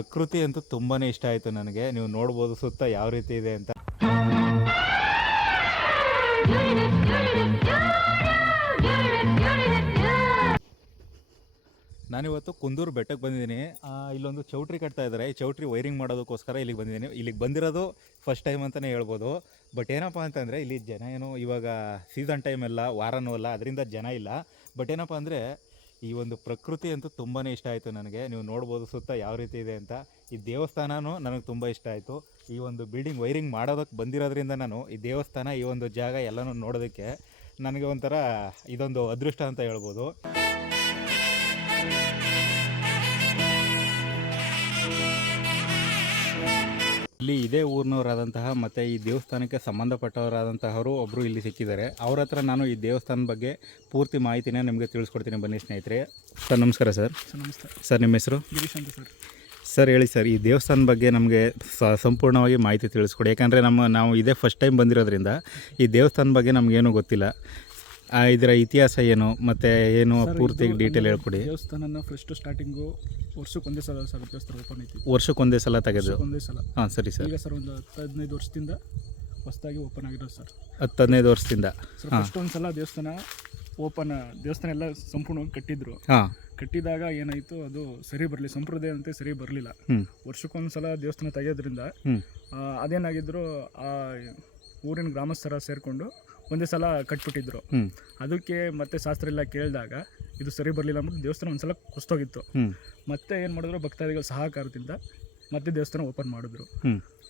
ಪ್ರಕೃತಿ ಅಂತೂ ತುಂಬಾನೇ ಇಷ್ಟ ಆಯಿತು ನನಗೆ. ನೀವು ನೋಡ್ಬೋದು ಸುತ್ತ ಯಾವ ರೀತಿ ಇದೆ ಅಂತ. ನಾನಿವತ್ತು ಕುಂದೂರು ಬೆಟ್ಟಕ್ಕೆ ಬಂದಿದ್ದೀನಿ. ಇಲ್ಲೊಂದು ಚೌಟ್ರಿ ಕಟ್ತಾ ಇದ್ದಾರೆ ಈ ಚೌಟ್ರಿ ವೈರಿಂಗ್ ಮಾಡೋದಕ್ಕೋಸ್ಕರ ಇಲ್ಲಿಗೆ ಬಂದಿದ್ದೀನಿ. ಇಲ್ಲಿಗೆ ಬಂದಿರೋದು ಫಸ್ಟ್ ಟೈಮ್ ಅಂತಲೇ ಹೇಳ್ಬೋದು. ಬಟ್ ಏನಪ್ಪ ಅಂತಂದರೆ, ಇಲ್ಲಿ ಜನ ಏನು ಇವಾಗ ಸೀಸನ್ ಟೈಮ್ ಎಲ್ಲ, ವಾರನೂ ಅಲ್ಲ, ಅದರಿಂದ ಜನ ಇಲ್ಲ. ಬಟ್ ಏನಪ್ಪ ಅಂದರೆ ಈ ಒಂದು ಪ್ರಕೃತಿ ಅಂತೂ ತುಂಬಾ ಇಷ್ಟ ಆಯಿತು ನನಗೆ. ನೀವು ನೋಡ್ಬೋದು ಸುತ್ತ ಯಾವ ರೀತಿ ಇದೆ ಅಂತ. ಈ ದೇವಸ್ಥಾನವೂ ನನಗೆ ತುಂಬ ಇಷ್ಟ ಆಯಿತು. ಈ ಒಂದು ಬಿಲ್ಡಿಂಗ್ ವೈರಿಂಗ್ ಮಾಡೋದಕ್ಕೆ ಬಂದಿರೋದ್ರಿಂದ ನಾನು ಈ ದೇವಸ್ಥಾನ, ಈ ಒಂದು ಜಾಗ ಎಲ್ಲನೂ ನೋಡೋದಕ್ಕೆ ನನಗೆ ಒಂಥರ ಇದೊಂದು ಅದೃಷ್ಟ ಅಂತ ಹೇಳ್ಬೋದು. ಇಲ್ಲಿ ಇದೇ ಊರಿನವರಾದಂತಹ ಮತ್ತು ಈ ದೇವಸ್ಥಾನಕ್ಕೆ ಸಂಬಂಧಪಟ್ಟವರಾದಂತಹವರು ಒಬ್ಬರು ಇಲ್ಲಿ ಸಿಕ್ಕಿದ್ದಾರೆ. ಅವ್ರ ಹತ್ರ ನಾನು ಈ ದೇವಸ್ಥಾನದ ಬಗ್ಗೆ ಪೂರ್ತಿ ಮಾಹಿತಿನ ನಿಮಗೆ ತಿಳಿಸ್ಕೊಡ್ತೀನಿ ಬನ್ನಿ ಸ್ನೇಹಿತರೆ. ಸರ್ ನಮಸ್ಕಾರ ಸರ್. ನಮಸ್ತೆ. ಸರ್ ನಿಮ್ಮ ಹೆಸರು? ಗಿರೀಶ್ ಅಂತ ಸರ್. ಸರ್ ಹೇಳಿ ಸರ್ ಈ ದೇವಸ್ಥಾನದ ಬಗ್ಗೆ ನಮಗೆ ಸಂಪೂರ್ಣವಾಗಿ ಮಾಹಿತಿ ತಿಳಿಸ್ಕೊಡಿ. ಯಾಕಂದರೆ ನಮ್ಮ ನಾವು ಇದೇ ಫಸ್ಟ್ ಟೈಮ್ ಬಂದಿರೋದ್ರಿಂದ ಈ ದೇವಸ್ಥಾನದ ಬಗ್ಗೆ ನಮಗೇನು ಗೊತ್ತಿಲ್ಲ. ಆ, ಇದರ ಇತಿಹಾಸ ಏನು ಮತ್ತು ಏನು ಪೂರ್ತಿ ಡೀಟೇಲ್ ಹೇಳ್ಕೊಡಿ. ದೇವಸ್ಥಾನನ ಫಸ್ಟ್ ಸ್ಟಾರ್ಟಿಂಗು ವರ್ಷಕ್ಕೆ ಒಂದೇ ಸಲ ಸರ್ ದೇವಸ್ಥಾನ ಓಪನ್ ಐತಿ. ವರ್ಷಕ್ಕೊಂದೇ ಸಲ ತೆಗೆದು? ಒಂದೇ ಸಲ. ಹಾಂ ಸರಿ ಸರ್ ಈಗ ಸರ್ ಒಂದು ಹತ್ತು ಹದಿನೈದು ವರ್ಷದಿಂದ ಹೊಸದಾಗಿ ಓಪನ್ ಆಗಿರೋದು ಸರ್ ಹತ್ತು ಹದಿನೈದು ವರ್ಷದಿಂದ? ಸರ್ ಫಸ್ಟ್ ಒಂದು ಸಲ ದೇವಸ್ಥಾನ ಓಪನ್ ದೇವಸ್ಥಾನ ಎಲ್ಲ ಸಂಪೂರ್ಣವಾಗಿ ಕಟ್ಟಿದ್ರು. ಹಾಂ. ಕಟ್ಟಿದಾಗ ಏನಾಯಿತು ಅದು ಸರಿ ಬರಲಿ ಸಂಪ್ರದಾಯ ಅಂತ ಸರಿ ಬರಲಿಲ್ಲ. ಹ್ಞೂ ವರ್ಷಕ್ಕೊಂದು ಸಲ ದೇವಸ್ಥಾನ ತೆಗೆಯೋದ್ರಿಂದ ಹ್ಞೂ ಆ, ಅದೇನಾಗಿದ್ರು ಆ ಊರಿನ ಗ್ರಾಮಸ್ಥರ ಸೇರಿಕೊಂಡು ಒಂದೇ ಸಲ ಕಟ್ಬಿಟ್ಟಿದ್ರು. ಅದಕ್ಕೆ ಮತ್ತೆ ಶಾಸ್ತ್ರ ಎಲ್ಲ ಕೇಳಿದಾಗ ಇದು ಸರಿ ಬರಲಿಲ್ಲ ಅಂದ್ಬಿಟ್ಟು ದೇವಸ್ಥಾನ ಒಂದ್ಸಲ ಕುಸ್ತೋಗಿತ್ತು ಮತ್ತೆ ಏನು ಮಾಡಿದ್ರು? ಭಕ್ತಾದಿಗಳ ಸಹಕಾರದಿಂದ ಮತ್ತೆ ದೇವಸ್ಥಾನ ಓಪನ್ ಮಾಡಿದ್ರು.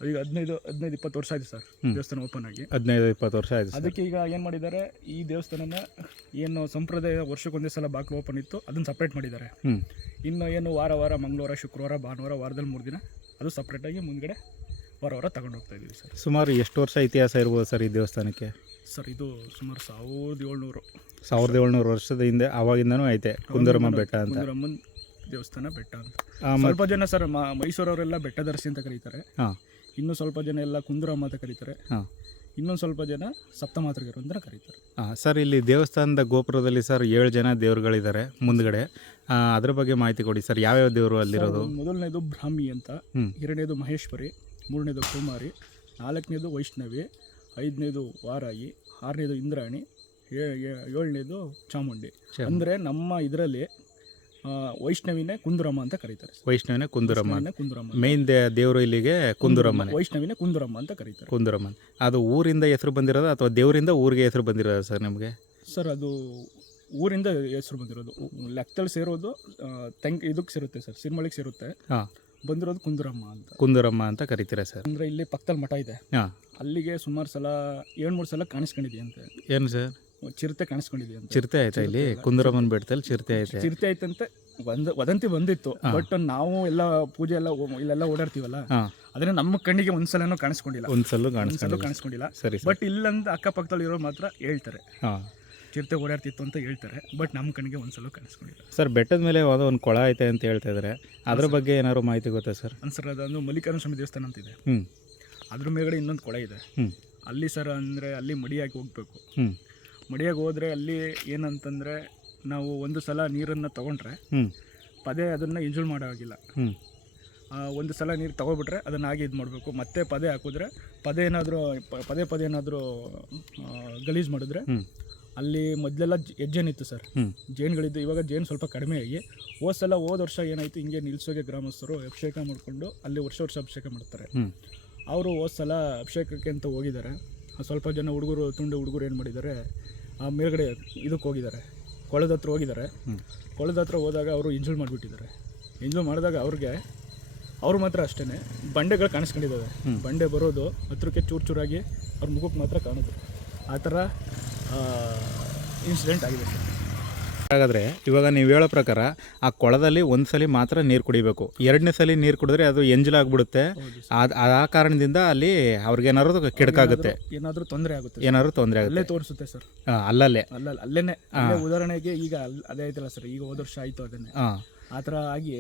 ಈಗ ಹದಿನೈದು ಹದಿನೈದು ಇಪ್ಪತ್ತು ವರ್ಷ ಆಯ್ತು ಸರ್ ದೇವಸ್ಥಾನ ಓಪನ್ ಆಗಿ. ಹದಿನೈದು ಇಪ್ಪತ್ತು ವರ್ಷ ಆಯ್ತು ಅದಕ್ಕೆ ಈಗ ಏನು ಮಾಡಿದ್ದಾರೆ? ಈ ದೇವಸ್ಥಾನನ ಏನು ಸಂಪ್ರದಾಯ ವರ್ಷಕ್ಕೊಂದೇ ಸಲ ಬಾಕ್ಲು ಓಪನ್ ಇತ್ತು ಅದನ್ನು ಸಪ್ರೇಟ್ ಮಾಡಿದ್ದಾರೆ. ಇನ್ನು ಏನು ವಾರ ವಾರ ಮಂಗಳವಾರ ಶುಕ್ರವಾರ ಭಾನುವಾರ ವಾರದಲ್ಲಿ ಮೂರು ದಿನ ಅದು ಸಪ್ರೇಟಾಗಿ ಮುಂದ್ಗಡೆ ವಾರ ವಾರ ತಗೊಂಡು ಹೋಗ್ತಾ ಇದ್ದೀವಿ ಸರ್. ಸುಮಾರು ಎಷ್ಟು ವರ್ಷ ಇತಿಹಾಸ ಇರ್ಬೋದು ಸರ್ ಈ ದೇವಸ್ಥಾನಕ್ಕೆ? ಸರ್ ಇದು ಸುಮಾರು ಸಾವಿರದ ಏಳ್ನೂರು. ಸಾವಿರದ ಏಳ್ನೂರು ವರ್ಷದ ಹಿಂದೆ ಆವಾಗಿಂದನೂ ಐತೆ ಕುಂದರಮ್ಮ ಬೆಟ್ಟ ಅಂತ. ಕುಂದರಮ್ಮನ ದೇವಸ್ಥಾನ ಬೆಟ್ಟ ಅಂತ. ಸ್ವಲ್ಪ ಜನ ಸರ್ ಮ- ಮೈಸೂರವರೆಲ್ಲ ಬೆಟ್ಟದರ್ಶಿ ಅಂತ ಕರೀತಾರೆ. ಹಾಂ. ಇನ್ನು ಸ್ವಲ್ಪ ಜನ ಎಲ್ಲ ಕುಂದರಮ್ಮ ಅಂತ ಕರೀತಾರೆ. ಹಾಂ. ಇನ್ನೊಂದು ಸ್ವಲ್ಪ ಜನ ಸಪ್ತಮಾತೃಗರು ಅಂತ ಕರೀತಾರೆ. ಹಾಂ ಸರ್ ಇಲ್ಲಿ ದೇವಸ್ಥಾನದ ಗೋಪುರದಲ್ಲಿ ಸರ್ ಏಳು ಜನ ದೇವರುಗಳಿದ್ದಾರೆ ಮುಂದ್ಗಡೆ. ಅದ್ರ ಬಗ್ಗೆ ಮಾಹಿತಿ ಕೊಡಿ ಸರ್ ಯಾವ್ಯಾವ ದೇವರು ಅಲ್ಲಿರೋದು? ಮೊದಲನೇದು ಬ್ರಾಹ್ಮಿ ಅಂತ ಎರಡನೇದು ಮಹೇಶ್ವರಿ ಮೂರನೇದು ಕುಮಾರಿ ನಾಲ್ಕನೇದು ವೈಷ್ಣವಿ ಐದನೇದು ವಾರಾಯಿ ಆರನೇದು ಇಂದ್ರಾಣಿ ಏಳನೇದು ಚಾಮುಂಡಿ. ಅಂದರೆ ನಮ್ಮ ಇದರಲ್ಲಿ ವೈಷ್ಣವಿನೇ ಕುಂದುರಮ್ಮ ಅಂತ ಕರೀತಾರೆ. ವೈಷ್ಣವನೇ ಕುಂದೂರಮ್ಮ. ಕುಂದುರಮ್ಮ. ಮೇನ್ ದೇ ದೇವರು ಇಲ್ಲಿಗೆ ಕುಂದುರಮ್ಮ ವೈಷ್ಣವಿನೇ ಕುಂದುರಮ್ಮ ಅಂತ ಕರೀತಾರೆ. ಕುಂದುರಮ್ಮ ಅದು ಊರಿಂದ ಹೆಸರು ಬಂದಿರೋದು ಅಥವಾ ದೇವರಿಂದ ಊರಿಗೆ ಹೆಸರು ಬಂದಿರೋದು ಸರ್ ನಿಮಗೆ? ಸರ್ ಅದು ಊರಿಂದ ಹೆಸರು ಬಂದಿರೋದು. ಲೆಕ್ಕದಲ್ಲಿ ಸೇರೋದು ತೆಂಗ್ ಇದಕ್ಕೆ ಸೇರುತ್ತೆ ಸರ್ ಸಿರ್ಮಳಿಗೆ ಸೇರುತ್ತೆ. ಹಾಂ. ಬಂದಿರೋದು ಕುಂದರಮ್ಮ ಅಂತ. ಕುಂದರಮ್ಮ ಅಂತ ಕರಿತೀರಾ ಸರ್? ಅಂದರೆ ಇಲ್ಲಿ ಪಕ್ಕದಲ್ಲಿ ಮಠ ಇದೆ. ಹಾಂ. ಅಲ್ಲಿಗೆ ಸುಮಾರು ಸಲ ಏಳು ಮೂರು ಸಲ ಕಾಣಿಸ್ಕೊಂಡಿದೆಯಂತೆ ಏನು ಸರ್? ಚಿರತೆ ಕಾಣಿಸ್ಕೊಂಡಿದೆ ಅಂತ. ಚಿರತೆ ಆಯ್ತಾ ಇಲ್ಲಿ? ಕುಂದರಮ್ಮನ ಬೆಟ್ಟದಲ್ಲಿ ಚಿರತೆ ಆಯ್ತು? ಚಿರತೆ ಆಯ್ತಂತೆ ಒಂದ್ ವದಂತಿ ಬಂದಿತ್ತು. ಬಟ್ ನಾವು ಎಲ್ಲ ಪೂಜೆ ಎಲ್ಲ ಇಲ್ಲೆಲ್ಲ ಓಡಾಡ್ತೀವಲ್ಲ? ಅದನ್ನ ಆದ್ರೆ ನಮ್ಮ ಕಣ್ಣಿಗೆ ಒಂದ್ಸಲನೂ ಕಾಣಿಸ್ಕೊಂಡಿಲ್ಲ. ಒಂದ್ಸಲೂ ಕಾಣಿಸ್ಕೊಂಡಿಲ್ಲ. ಸರಿ ಬಟ್ ಇಲ್ಲಂದ ಅಕ್ಕಪಕ್ಕದಲ್ಲಿ ಇರೋ ಮಾತ್ರ ಹೇಳ್ತಾರೆ. ಚಿರತೆ ಓಡಾಡ್ತಿತ್ತು ಅಂತ ಹೇಳ್ತಾರೆ. ಬಟ್ ನಮ್ಮ ಕಣ್ಣಿಗೆ ಒಂದ್ಸಲ ಕಾಣಿಸ್ಕೊಂಡಿಲ್ಲ. ಸರ್ ಬೆಟ್ಟದ ಮೇಲೆ ಯಾವುದೋ ಒಂದು ಕೊಳ ಐತೆ ಅಂತ ಹೇಳ್ತಾ ಇದ್ದಾರೆ ಅದ್ರ ಬಗ್ಗೆ ಏನಾದ್ರು ಮಾಹಿತಿ ಗೊತ್ತಾ ಸರ್? ಸರ್ ಅದೊಂದು ಮಲ್ಲಿಕಾರ್ಜುನ ಸ್ವಾಮಿ ದೇವಸ್ಥಾನ ಅಂತಿದೆ ಹ್ಞೂ ಅದ್ರ ಮೇಲ್ಗಡೆ ಇನ್ನೊಂದು ಕೊಳ ಇದೆ. ಅಲ್ಲಿ ಸರ್ ಅಂದರೆ ಅಲ್ಲಿ ಮಡಿಯಾಗಿ ಹೋಗ್ಬೇಕು. ಮಡಿಯಾಗಿ ಹೋದ್ರೆ ಅಲ್ಲಿ ಏನಂತಂದರೆ ನಾವು ಒಂದು ಸಲ ನೀರನ್ನು ತಗೊಂಡ್ರೆ ಪದೇ ಅದನ್ನು ಎಂಜಾಯ್ ಮಾಡೋ ಹಾಗಿಲ್ಲ ಹ್ಞೂ ಆ, ಒಂದು ಸಲ ನೀರು ತಗೊಬಿಟ್ರೆ ಅದನ್ನು ಹಾಗೆ ಇದು ಮಾಡಬೇಕು. ಮತ್ತೆ ಪದೇ ಹಾಕಿದ್ರೆ ಪದೇ ಏನಾದರೂ ಪದೇ ಪದೇ ಏನಾದರೂ ಗಲೀಜು ಮಾಡಿದ್ರೆ ಅಲ್ಲಿ ಮೊದಲೆಲ್ಲ ಹೆಜ್ಜೇನಿತ್ತು ಸರ್. ಜೇನುಗಳಿದ್ದು ಇವಾಗ ಜೇನು ಸ್ವಲ್ಪ ಕಡಿಮೆ ಆಗಿ ಹೋದ ಸಲ ಹೋದ ವರ್ಷ ಏನಾಯಿತು ಹಿಂಗೆ ನಿಲ್ಸೋಗೆ ಗ್ರಾಮಸ್ಥರು ಅಭಿಷೇಕ ಮಾಡಿಕೊಂಡು ಅಲ್ಲಿ ವರ್ಷ ವರ್ಷ ಅಭಿಷೇಕ ಮಾಡ್ತಾರೆ. ಅವರು ಹೋದ ಸಲ ಅಭಿಷೇಕಕ್ಕೆ ಅಂತ ಹೋಗಿದ್ದಾರೆ. ಸ್ವಲ್ಪ ಜನ ಹುಡುಗರು ತುಂಡು ಹುಡುಗರು ಏನು ಮಾಡಿದ್ದಾರೆ ಆ ಮೇಲ್ಗಡೆ ಇದಕ್ಕೆ ಹೋಗಿದ್ದಾರೆ. ಕೊಳದ ಹತ್ರ ಹೋಗಿದ್ದಾರೆ. ಕೊಳದ ಹತ್ರ ಹೋದಾಗ ಅವರು ಎಂಜಾಯ್ ಮಾಡಿಬಿಟ್ಟಿದ್ದಾರೆ. ಎಂಜಾಯ್ ಮಾಡಿದಾಗ ಅವ್ರಿಗೆ ಅವ್ರು ಮಾತ್ರ ಅಷ್ಟೇ ಬಂಡೆಗಳು ಕಾಣಿಸ್ಕೊಂಡಿದ್ದಾವೆ. ಬಂಡೆ ಬರೋದು ಹತ್ರಕ್ಕೆ ಚೂರು ಚೂರಾಗಿ ಅವ್ರ ಮುಖಕ್ಕೆ ಮಾತ್ರ ಕಾಣೋದು. ಆ ಥರ ಇನ್ಸಿಡೆಂಟ್ ಆಗಿದೆ ಸರ್. ಹಾಗಾದರೆ ಇವಾಗ ನೀವು ಹೇಳೋ ಪ್ರಕಾರ ಆ ಕೊಳದಲ್ಲಿ ಒಂದು ಸಲ ಮಾತ್ರ ನೀರು ಕುಡಿಬೇಕು. ಎರಡನೇ ಸಲ ನೀರು ಕುಡಿದ್ರೆ ಅದು ಎಂಜಲಾಗ್ಬಿಡುತ್ತೆ ಅದು ಆ ಕಾರಣದಿಂದ ಅಲ್ಲಿ ಅವ್ರಿಗೇನಾದ್ರು ಕೆಡಕಾಗುತ್ತೆ. ಏನಾದರೂ ತೊಂದರೆ ಆಗುತ್ತೆ ಏನಾದರೂ ತೊಂದರೆ ಆಗುತ್ತೆ. ಅಲ್ಲೇ ತೋರಿಸುತ್ತೆ ಸರ್. ಅಲ್ಲಲ್ಲೇ. ಅಲ್ಲ ಅಲ್ಲೇನೆ. ಅಲ್ಲೇ ಉದಾಹರಣೆಗೆ ಈಗ ಅದೇ ಐತಲ್ಲ ಸರ್ ಈಗ ಹೋದ ವರ್ಷ ಆಯಿತು ಅದನ್ನೇ. ಆ ಥರ ಆಗಿ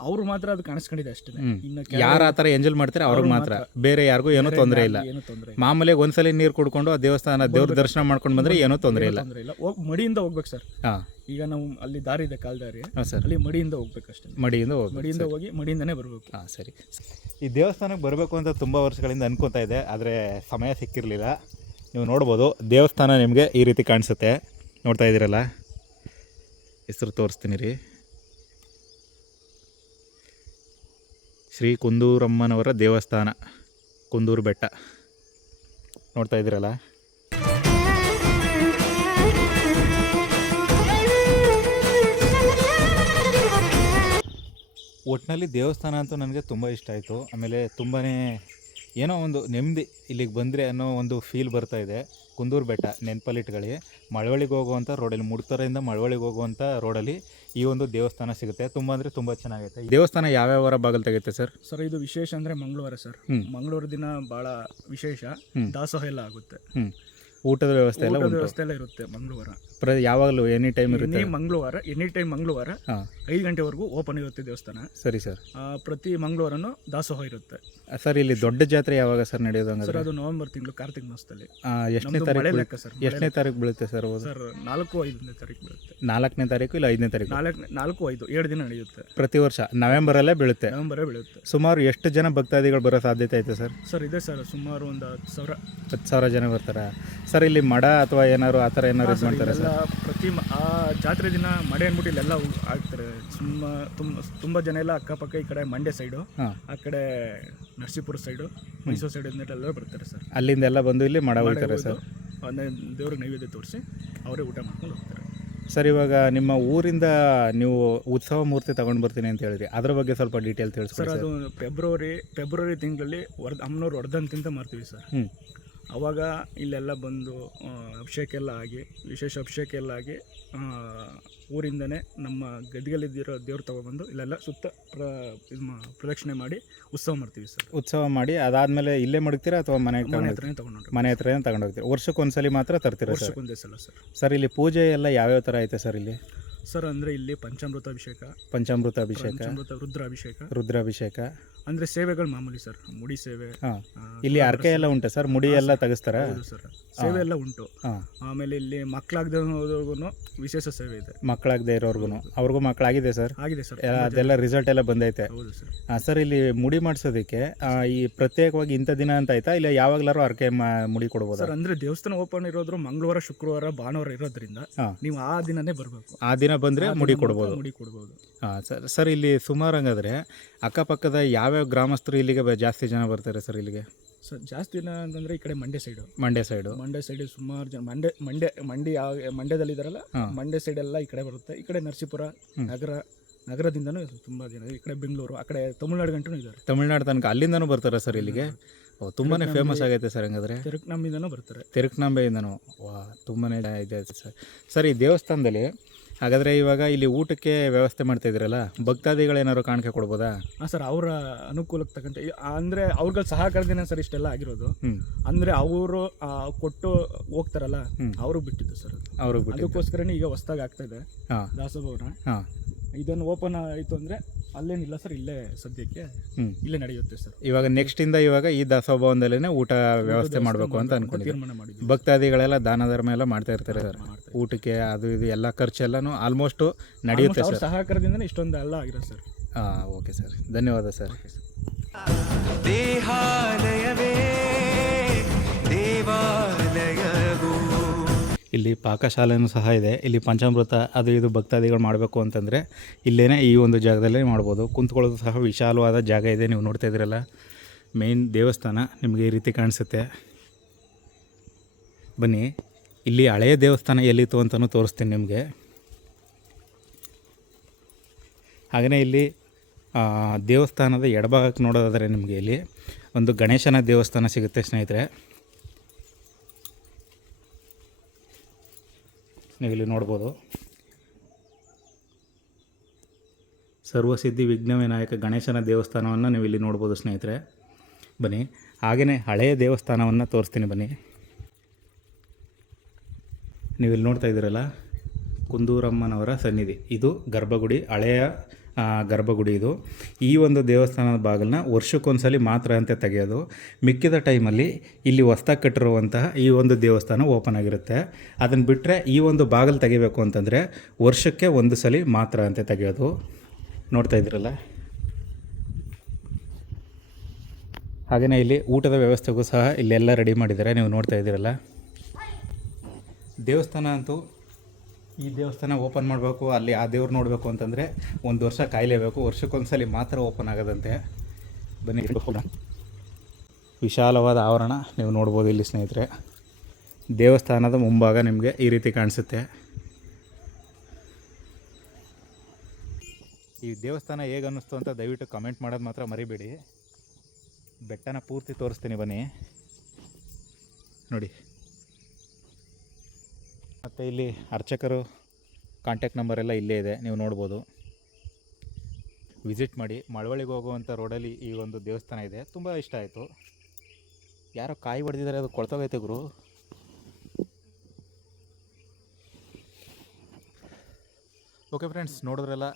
ಅವರು ಮಾತ್ರ ಅದು ಕಾಣಿಸ್ಕೊಂಡಿದೆ ಅಷ್ಟೇ. ಇನ್ನು ಯಾರು ಆ ಥರ ಎಂಜಲ್ ಮಾಡ್ತಾರೆ ಅವ್ರಿಗೆ ಮಾತ್ರ. ಬೇರೆ ಯಾರಿಗೂ ಏನೂ ತೊಂದರೆ ಇಲ್ಲ. ಏನು ತೊಂದರೆ ಮಾಮೂಲಿ ಒಂದ್ಸಲಿ ನೀರು ಕುಡ್ಕೊಂಡು ಆ ದೇವಸ್ಥಾನ ದೇವ್ರ ದರ್ಶನ ಮಾಡ್ಕೊಂಡು ಬಂದ್ರೆ ಏನೂ ತೊಂದರೆ ಇಲ್ಲ. ತೊಂದರೆ ಇಲ್ಲ. ಹೋಗ್ ಮಡಿಯಿಂದ ಹೋಗ್ಬೇಕು ಸರ್. ಹಾಂ. ಈಗ ನಾವು ಅಲ್ಲಿ ದಾರಿ ಇದೆ ಕಾಲ್ದಾರಿ. ಹಾಂ ಸರ್. ಅಲ್ಲಿ ಮಡಿಯಿಂದ ಹೋಗ್ಬೇಕಷ್ಟೇ ಮಡಿಯಿಂದ ಹೋಗಿ ಮಡಿಯಿಂದ ಹೋಗಿ ಮಡಿಯಿಂದನೇ ಬರಬೇಕು. ಹಾಂ ಸರಿ. ಈ ದೇವಸ್ಥಾನಕ್ಕೆ ಬರಬೇಕು ಅಂತ ತುಂಬ ವರ್ಷಗಳಿಂದ ಅನ್ಕೊತಾ ಇದೆ ಆದರೆ ಸಮಯ ಸಿಕ್ಕಿರಲಿಲ್ಲ. ನೀವು ನೋಡ್ಬೋದು ದೇವಸ್ಥಾನ ನಿಮಗೆ ಈ ರೀತಿ ಕಾಣಿಸುತ್ತೆ. ನೋಡ್ತಾ ಇದ್ದೀರಲ್ಲ? ಹೆಸರು ತೋರಿಸ್ತೀನಿ ರೀ. ಶ್ರೀ ಕುಂದೂರಮ್ಮನವರ ದೇವಸ್ಥಾನ, ಕುಂದೂರು ಬೆಟ್ಟ. ನೋಡ್ತಾ ಇದ್ದೀರಲ್ಲ? ಒಟ್ಟಿನಲ್ಲಿ ದೇವಸ್ಥಾನ ಅಂತೂ ನನಗೆ ತುಂಬ ಇಷ್ಟ ಆಯಿತು. ಆಮೇಲೆ ತುಂಬಾ ಏನೋ ಒಂದು ನೆಮ್ಮದಿ ಇಲ್ಲಿಗೆ ಬಂದರೆ ಅನ್ನೋ ಒಂದು ಫೀಲ್ ಬರ್ತಾ ಇದೆ. ಕುಂದೂರು ಬೆಟ್ಟ ನೆನಪಲ್ಲಿಟ್ಕೊಳ್ಳಿ. ಮಳವಳ್ಳಿಗೆ ಹೋಗುವಂಥ ರೋಡಲ್ಲಿ ಮುಡ್ತರೆಯಿಂದ ಮಳವಳ್ಳಿಗೆ ಹೋಗುವಂಥ ರೋಡಲ್ಲಿ ಈ ಒಂದು ದೇವಸ್ಥಾನ ಸಿಗುತ್ತೆ. ತುಂಬ ಅಂದರೆ ತುಂಬ ಚೆನ್ನಾಗೈತೆ. ಈ ದೇವಸ್ಥಾನ ಯಾವ್ಯಾವ ವಾರ ತೆಗೆಯುತ್ತೆ ತೆಗುತ್ತೆ ಸರ್? ಸರ್ ಇದು ವಿಶೇಷ ಅಂದ್ರೆ ಮಂಗಳವಾರ ಸರ್. ಮಂಗಳೂರು ಮಂಗಳವಾರ ದಿನ ಭಾಳ ವಿಶೇಷ. ದಾಸೋಹ ಎಲ್ಲ ಆಗುತ್ತೆ. ಊಟದ ವ್ಯವಸ್ಥೆ ಎಲ್ಲ ವ್ಯವಸ್ಥೆ ಎಲ್ಲ ಇರುತ್ತೆ ಮಂಗಳವಾರ. ಪ್ರ ಯಾವಾಗಲೂ ಎನಿ ಟೈಮ್ ಇರುತ್ತೆ. ಎನಿ ಮಂಗಳವಾರ ಎನಿ ಟೈಮ್ ಮಂಗಳವಾರ ಹಾಂ. ಐದು ಗಂಟೆವರೆಗೂ ಓಪನ್ ಇರುತ್ತೆ ದೇವಸ್ಥಾನ. ಸರಿ ಸರ್. ಆ, ಪ್ರತಿ ಮಂಗಳವಾರನೂ ದಾಸೋಹ ಇರುತ್ತೆ. ಸರ್ ಇಲ್ಲಿ ದೊಡ್ಡ ಜಾತ್ರೆ ಯಾವಾಗ ಸರ್ ನಡೆಯೋದು ಸರ್ ಹಂಗಾದ್ರೆ ಅದು ನವೆಂಬರ್ ತಿಂಗಳು ಕಾರ್ತಿಕ ಮಾಸದಲ್ಲಿ. ಎಷ್ಟನೇ ನಮ್ದು ತಾರೀಕು ಮಳೆ ಬೀಳುತ್ತೆ? ಲೆಕ್ಕ ಸರ್ ಎಷ್ಟನೇ ತಾರೀಕು ಬೀಳುತ್ತೆ ಸರ್ ಹೌದು ಸರ್ ನಾಲ್ಕು ಐದನೇ ತಾರೀಕು ಬೀಳುತ್ತೆ. ನಾಲ್ಕನೇ ತಾರೀಕು ಇಲ್ಲ ಐದನೇ ತಾರೀಕು? ನಾಲ್ಕು ನಾಲ್ಕು ಐದು ಎರಡು ದಿನ ನಡೆಯುತ್ತೆ. ಪ್ರತಿ ವರ್ಷ ನವೆಂಬರಲ್ಲೇ ಬೀಳುತ್ತೆ. ನವೆಂಬರ್ ಬೀಳುತ್ತೆ. ಸುಮಾರು ಎಷ್ಟು ಜನ ಭಕ್ತಾದಿಗಳು ಬರೋ ಸಾಧ್ಯತೆ ಐತೆ ಸರ್? ಸರ್ ಇದೆ ಸರ್ ಸುಮಾರು ಒಂದು ಹತ್ತು ಸಾವಿರ. ಹತ್ತು ಸಾವಿರ ಜನ ಬರ್ತಾರೆ? ಸರ್ ಇಲ್ಲಿ ಮಡ ಅಥವಾ ಏನಾದ್ರು ಆ ಥರ ಏನಾದ್ರು ಇದು ಮಾಡ್ತಾರೆ ಇಲ್ಲೆಲ್ಲ ಪ್ರತಿ ಆ ಜಾತ್ರೆ ದಿನ ಮಡೆ ಅಂದ್ಬಿಟ್ಟು ಇಲ್ಲೆಲ್ಲ ಆಗ್ತಾರೆ. ಸುಮ್ಮ ತುಂಬ ತುಂಬ ಜನ ಎಲ್ಲ ಅಕ್ಕಪಕ್ಕ ಈ ಕಡೆ ಮಂಡ್ಯ ಸೈಡು ಆ ಕಡೆ ನರಸೀಪುರ ಸೈಡು ಮೈಸೂರು ಸೈಡ್ ಎಲ್ಲ ಬರ್ತಾರೆ ಸರ್. ಅಲ್ಲಿಂದ ಎಲ್ಲ ಬಂದು ಇಲ್ಲಿ ಮಡ ಹೋಗ್ತಾರೆ ಸರ್. ಒಂದೇ ದೇವ್ರಿಗೆ ನೈವೇದ್ಯ ತೋರಿಸಿ ಅವರೇ ಊಟ ಮಾಡ್ಕೊಂಡು ಹೋಗ್ತಾರೆ. ಸರ್ ಇವಾಗ ನಿಮ್ಮ ಊರಿಂದ ನೀವು ಉತ್ಸವ ಮೂರ್ತಿ ತಗೊಂಡು ಬರ್ತೀನಿ ಅಂತ ಹೇಳಿದ್ರಿ. ಅದ್ರ ಬಗ್ಗೆ ಸ್ವಲ್ಪ ಡೀಟೇಲ್ ಸರ್ ಸರ್ ಅದು ಫೆಬ್ರವರಿ ಫೆಬ್ರವರಿ ತಿಂಗಳಲ್ಲಿ ವರ್ಧ ಅಮ್ಮನವ್ರು ಹೊಡೆದಂತಿಂತ ಮಾಡ್ತೀವಿ ಸರ್. ಅವಾಗ ಇಲ್ಲೆಲ್ಲ ಬಂದು ಅಭಿಷೇಕೆಲ್ಲ ಅಭಿಷೇಕ ಎಲ್ಲ ಆಗಿ ವಿಶೇಷ ಅಭಿಷೇಕ ಎಲ್ಲ ಆಗಿ ಊರಿಂದನೇ ನಮ್ಮ ಗದ್ದಿಗಲ್ಲಿದ್ದಿರೋ ದೇವ್ರು ತಗೊಬಂದು ಇಲ್ಲೆಲ್ಲ ಸುತ್ತ ಪ್ರ ಇದು ಮಾ ಪ್ರದಕ್ಷಿಣೆ ಮಾಡಿ ಉತ್ಸವ ಮಾಡ್ತೀವಿ ಸರ್. ಉತ್ಸವ ಮಾಡಿ ಅದಾದಮೇಲೆ ಇಲ್ಲೇ ಮಡಗ್ತೀರಾ ಅಥವಾ ಮನೆ ಮನೆ ಹತ್ರನೇ ತಗೊಂಡು ಮನೆ ಹತ್ರನೇ ತಗೊಂಡು ಹೋಗ್ತೀರಾ ವರ್ಷಕ್ಕೊಂದ್ಸಲಿ ಮಾತ್ರ ತರ್ತೀರಾ ಸರ್? ವರ್ಷಕ್ಕೊಂದೇ ಸಲ ಸರ್. ಸರ್ ಇಲ್ಲಿ ಪೂಜೆ ಎಲ್ಲ ಯಾವ್ಯಾವ ಥರ ಐತೆ ಸರ್ ಇಲ್ಲಿ? ಸರ್ ಅಂದ್ರೆ ಇಲ್ಲಿ ಪಂಚಾಮೃತ ಅಭಿಷೇಕ ಪಂಚಾಮೃತ ಅಭಿಷೇಕ ಪಂಚಾಮೃತ ರುದ್ರಾಭಿಷೇಕ. ರುದ್ರಾಭಿಷೇಕ. ಅಂದ್ರೆ ಸೇವೆಗಳು ಮಾಮೂಲಿ ಸರ್ ಮುಡಿ ಸೇವೆ ಹಾಂ. ಆ, ಇಲ್ಲಿ ಅರ್ಕೆ ಎಲ್ಲ ಉಂಟು ಸರ್? ಮುಡಿ ಎಲ್ಲ ತಗಸ್ತಾರೆ? ಹೌದು ಸರ್. ಸೇವೆ ಎಲ್ಲ ಉಂಟು. ಆಮೇಲೆ ಇಲ್ಲಿ ಮಕ್ಕಳಾಗದೇ ಹೋದವ್ರಿಗೂ ವಿಶೇಷ ಸೇವೆ ಇದೆ. ಮಕ್ಕಳಾಗದೆ ಇರೋರ್ಗು ಅವ್ರಿಗೂ ಮಕ್ಕಳಾಗಿದೆ ಸರ್? ಆಗಿದೆ ಸರ್. ಎಲ್ಲ- ಅದೆಲ್ಲ ರಿಸಲ್ಟ್ ಎಲ್ಲ ಬಂದೈತೆ. ಹೌದು ಸರ್. ಇಲ್ಲಿ ಮುಡಿ ಮಾಡಿಸೋದಕ್ಕೆ ಈ ಪ್ರತ್ಯೇಕವಾಗಿ ಇಂಥ ದಿನ ಅಂತ ಆಯ್ತಾ? ಇಲ್ಲ ಯಾವಾಗ್ಲಾರು ಅರ್ಕೆ ಮಾ ಮುಡಿ ಕೊಡ್ಬೋದಾ? ಸರ್ ಅಂದ್ರೆ ದೇವಸ್ಥಾನ ಓಪನ್ ಇರೋದ್ರು ಮಂಗಳವಾರ ಶುಕ್ರವಾರ ಭಾನುವಾರ ಇರೋದ್ರಿಂದ ಹಾಂ. ನೀವು ಆ ದಿನನೇ ಬರಬೇಕು. ಆ ದಿನ ಬಂದರೆ ಮುಡಿ ಕೊಡ್ಬೋದು. ಮುಡಿ ಕೊಡ್ಬೋದು. ಹಾಂ ಸರ್ ಸರ್ ಇಲ್ಲಿ ಸುಮಾರು ಹಂಗಾದ್ರೆ ಅಕ್ಕಪಕ್ಕದ ಯಾವ್ಯಾವ ಗ್ರಾಮಸ್ಥರು ಇಲ್ಲಿಗೆ ಬ- ಜಾಸ್ತಿ ಜನ ಬರ್ತಾರೆ ಸರ್ ಇಲ್ಲಿಗೆ? ಸರ್ ಜಾಸ್ತಿ ಜನ ಅಂತಂದ್ರೆ ಈ ಕಡೆ Mandya side Mandya side Mandya side ಸುಮಾರು ಜನ ಮಂಡ್ಯ ಮಂಡ್ಯ ಮಂಡ್ಯ ಯಾವ ಮಂಡ್ಯದಲ್ಲಿ ಇದಾರಲ್ಲ ಹಾಂ. ಮಂಡ್ಯ ಸೈಡ್ ಎಲ್ಲ ಈ ಕಡೆ ಬರುತ್ತೆ. ಈ ಕಡೆ ನರಸೀಪುರ ನಗರ ನಗರದಿಂದನೂ ತುಂಬಾ ಜನ ಈ ಕಡೆ ಬೆಂಗಳೂರು ಆ ಕಡೆ ತಮಿಳ್ನಾಡು ಗಂಟೂ ಇದ್ದಾರೆ ತಮಿಳ್ನಾಡು ತನಕ ಅಲ್ಲಿಂದನೂ ಬರ್ತಾರೆ ಸರ್ ಇಲ್ಲಿಗೆ? ಓ ತುಂಬಾ ಫೇಮಸ್ ಆಗೈತೆ ಸರ್ ಹಂಗಾದ್ರೆ. ತಿರುಕ್ನಮ್ಮಿಂದನೂ ಬರ್ತಾರೆ. ತಿರುಕ್ನಾಂಬೆಯಿಂದನೂ. ವಾ ತುಂಬಾ ಇದೆ ಸರ್. ಸರ್ ಈ ದೇವಸ್ಥಾನದಲ್ಲಿ ಹಾಗಾದರೆ ಇವಾಗ ಇಲ್ಲಿ ಊಟಕ್ಕೆ ವ್ಯವಸ್ಥೆ ಮಾಡ್ತಾ ಭಕ್ತಾದಿಗಳು ಭಕ್ತಾದಿಗಳೇನಾದ್ರು ಕಾಣಿಕೆ ಕೊಡ್ಬೋದಾ? ಹಾಂ ಸರ್ ಅವರ ಅನುಕೂಲಕ್ಕೆ ತಕ್ಕಂತೆ. ಅಂದರೆ ಅವ್ರಗಳ ಸಹಕಾರದಿಂದ ಸರ್ ಇಷ್ಟೆಲ್ಲ ಆಗಿರೋದು. ಅಂದರೆ ಅವರು ಕೊಟ್ಟು ಹೋಗ್ತಾರಲ್ಲ ಅವ್ರಿಗೆ ಅವರು ಬಿಟ್ಟಿದ್ದು ಸರ್ ಅವ್ರಿಗೆ ಬಿಟ್ಟು ಅದಕ್ಕೋಸ್ಕರನೇ ಈಗ ಹೊಸ್ದಾಗಿ ಆಗ್ತಾ ಇದೆ ದಾಸಭವನ. ಹಾಂ. ಇದನ್ನು ಓಪನ್ ಆಯಿತು ಅಂದರೆ ಅಲ್ಲೇನಿಲ್ಲ ಸರ್ ಇಲ್ಲೇ ಸದ್ಯಕ್ಕೆ ಇಲ್ಲೇ ನಡೆಯುತ್ತೆ ಸರ್. ಇವಾಗ ನೆಕ್ಸ್ಟಿಂದ ಇವಾಗ ಈ ದಾಸೋಭವನದಲ್ಲೇ ಊಟ ವ್ಯವಸ್ಥೆ ಮಾಡಬೇಕು ಅಂತ ಮಾಡಿದ್ವಿ ಭಕ್ತಾದಿಗಳೆಲ್ಲ ದಾನ ಧರ್ಮ ಎಲ್ಲ ಮಾಡ್ತಾ ಇರ್ತಾರೆ ಸರ್. ಊಟಕ್ಕೆ ಅದು ಇದು ಎಲ್ಲ ಖರ್ಚೆಲ್ಲನೂ ಆಲ್ಮೋಸ್ಟು ನಡೆಯುತ್ತೆ ಅವ್ರ ಸರ್ ಸಹಕಾರದಿಂದ ಇಷ್ಟೊಂದು ಎಲ್ಲ ಆಗಿರೋದು ಸರ್ ಹಾಂ ಓಕೆ ಸರ್ ಧನ್ಯವಾದ ಸರ್ ದೇಹಾಲಯವೇ ದೇವಾಲಯವು. ಇಲ್ಲಿ ಪಾಕಶಾಲೆನೂ ಸಹ ಇದೆ. ಇಲ್ಲಿ ಪಂಚಾಮೃತ ಅದು ಇದು ಭಕ್ತಾದಿಗಳು ಮಾಡಬೇಕು ಅಂತಂದರೆ ಇಲ್ಲೇ ಈ ಒಂದು ಜಾಗದಲ್ಲೇ ಮಾಡ್ಬೋದು. ಕುಂತ್ಕೊಳ್ಳೋದು ಸಹ ವಿಶಾಲವಾದ ಜಾಗ ಇದೆ ನೀವು ನೋಡ್ತಾ ಇದ್ದೀರಲ್ಲ. ಮೇನ್ ದೇವಸ್ಥಾನ ನಿಮಗೆ ಈ ರೀತಿ ಕಾಣಿಸುತ್ತೆ. ಬನ್ನಿ. ಇಲ್ಲಿ ಹಳೆಯ ದೇವಸ್ಥಾನ ಎಲ್ಲಿತ್ತು ಅಂತಲೂ ತೋರಿಸ್ತೀನಿ ನಿಮಗೆ. ಹಾಗೆಯೇ ಇಲ್ಲಿ ದೇವಸ್ಥಾನದ ಎಡಭಾಗಕ್ಕೆ ನೋಡೋದಾದರೆ ನಿಮಗೆ ಇಲ್ಲಿ ಒಂದು ಗಣೇಶನ ದೇವಸ್ಥಾನ ಸಿಗುತ್ತೆ ಸ್ನೇಹಿತರೆ. ನೀವಿಲ್ಲಿ ನೋಡ್ಬೋದು. ಸರ್ವಸಿದ್ಧಿ ವಿಘ್ನ ವಿನಾಯಕ ಗಣೇಶನ ದೇವಸ್ಥಾನವನ್ನು ನೀವು ಇಲ್ಲಿ ನೋಡ್ಬೋದು ಸ್ನೇಹಿತರೆ. ಬನ್ನಿ ಹಾಗೆಯೇ ಹಳೆಯ ದೇವಸ್ಥಾನವನ್ನು ತೋರಿಸ್ತೀನಿ ಬನ್ನಿ. ನೀವು ಇಲ್ಲಿ ನೋಡ್ತಾ ಇದ್ದೀರಲ್ಲ, ಕುಂದೂರಮ್ಮನವರ ಸನ್ನಿಧಿ. ಇದು ಗರ್ಭಗುಡಿ, ಹಳೆಯ ಗರ್ಭಗುಡಿ ಇದು. ಈ ಒಂದು ದೇವಸ್ಥಾನದ ಬಾಗಿಲನ್ನ ವರ್ಷಕ್ಕೊಂದ್ಸಲಿ ಮಾತ್ರ ಅಂತ ತೆಗೆಯೋದು. ಮಿಕ್ಕಿದ ಟೈಮಲ್ಲಿ ಇಲ್ಲಿ ಹೊಸ್ದಾಗಿ ಕಟ್ಟಿರುವಂತಹ ಈ ಒಂದು ದೇವಸ್ಥಾನ ಓಪನ್ ಆಗಿರುತ್ತೆ. ಅದನ್ನು ಬಿಟ್ಟರೆ ಈ ಒಂದು ಬಾಗಿಲು ತೆಗಿಬೇಕು ಅಂತಂದರೆ ವರ್ಷಕ್ಕೆ ಒಂದು ಸಲ ಮಾತ್ರ ಅಂತ ತೆಗೆಯೋದು. ನೋಡ್ತಾ ಇದ್ರಲ್ಲ ಹಾಗೆಯೇ ಇಲ್ಲಿ ಊಟದ ವ್ಯವಸ್ಥೆಗೂ ಸಹ ಇಲ್ಲೆಲ್ಲ ರೆಡಿ ಮಾಡಿದ್ದಾರೆ. ನೀವು ನೋಡ್ತಾ ಇದ್ದೀರಲ್ಲ? ದೇವಸ್ಥಾನ ಅಂತೂ ಈ ದೇವಸ್ಥಾನ ಓಪನ್ ಮಾಡಬೇಕು, ಅಲ್ಲಿ ಆ ದೇವ್ರು ನೋಡಬೇಕು ಅಂತಂದರೆ ಒಂದು ವರ್ಷ ಕಾಯಲೇಬೇಕು. ವರ್ಷಕ್ಕೊಂದ್ಸಲಿ ಮಾತ್ರ ಓಪನ್ ಆಗೋದಂತೆ. ಬನ್ನಿ. ವಿಶಾಲವಾದ ಆವರಣ ನೀವು ನೋಡ್ಬೋದು ಇಲ್ಲಿ ಸ್ನೇಹಿತರೆ. ದೇವಸ್ಥಾನದ ಮುಂಭಾಗ ನಿಮಗೆ ಈ ರೀತಿ ಕಾಣಿಸುತ್ತೆ. ಈ ದೇವಸ್ಥಾನ ಹೇಗೆ ಅನ್ನಿಸ್ತು ಅಂತ ದಯವಿಟ್ಟು ಕಮೆಂಟ್ ಮಾಡೋದು ಮಾತ್ರ ಮರಿಬೇಡಿ. ಬೆಟ್ಟನ ಪೂರ್ತಿ ತೋರಿಸ್ತೀನಿ ಬನ್ನಿ. ನೋಡಿ. ಮತ್ತು ಇಲ್ಲಿ ಅರ್ಚಕರು ಕಾಂಟ್ಯಾಕ್ಟ್ ಎಲ್ಲ ಇಲ್ಲೇ ಇದೆ, ನೀವು ನೋಡ್ಬೋದು. ವಿಸಿಟ್ ಮಾಡಿ, ಮಳವಳ್ಳಿಗೆ ಹೋಗುವಂಥ ರೋಡಲ್ಲಿ ಈ ಒಂದು ದೇವಸ್ಥಾನ ಇದೆ, ತುಂಬ ಇಷ್ಟ ಆಯಿತು. ಯಾರೋ ಕಾಯಿ ಹೊಡೆದಿದ್ದಾರೆ, ಅದು ಕೊಳ್ತೋಗೈತೆ ಗುರು. ಓಕೆ ಫ್ರೆಂಡ್ಸ್ ನೋಡಿದ್ರಲ್ಲ,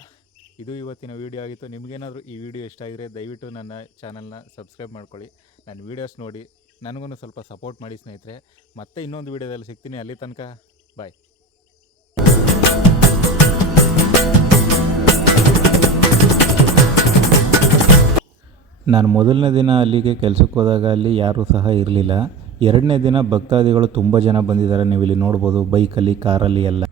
ಇದು ಇವತ್ತಿನ ವೀಡಿಯೋ ಆಗಿತ್ತು. ನಿಮಗೇನಾದರೂ ಈ ವಿಡಿಯೋ ಇಷ್ಟ ಆಗಿದ್ರೆ ದಯವಿಟ್ಟು ನನ್ನ ಚಾನಲ್ನ ಸಬ್ಸ್ಕ್ರೈಬ್ ಮಾಡ್ಕೊಳ್ಳಿ. ನನ್ನ ವೀಡಿಯೋಸ್ ನೋಡಿ ನನಗೂ ಸ್ವಲ್ಪ ಸಪೋರ್ಟ್ ಮಾಡಿ ಸ್ನೇಹಿತರೆ. ಮತ್ತೆ ಇನ್ನೊಂದು ವೀಡಿಯೋದಲ್ಲಿ ಸಿಗ್ತೀನಿ, ಅಲ್ಲಿ ತನಕ. ಬಾಯ್ ನಾನು ಮೊದಲನೇ ದಿನ ಅಲ್ಲಿಗೆ ಕೆಲಸಕ್ಕೆ ಹೋದಾಗ ಅಲ್ಲಿ ಯಾರೂ ಸಹ ಇರಲಿಲ್ಲ. ಎರಡನೇ ದಿನ ಭಕ್ತಾದಿಗಳು ತುಂಬ ಜನ ಬಂದಿದ್ದಾರೆ. ನೀವು ಇಲ್ಲಿ ನೋಡ್ಬೋದು ಬೈಕಲ್ಲಿ ಕಾರಲ್ಲಿ ಎಲ್ಲ.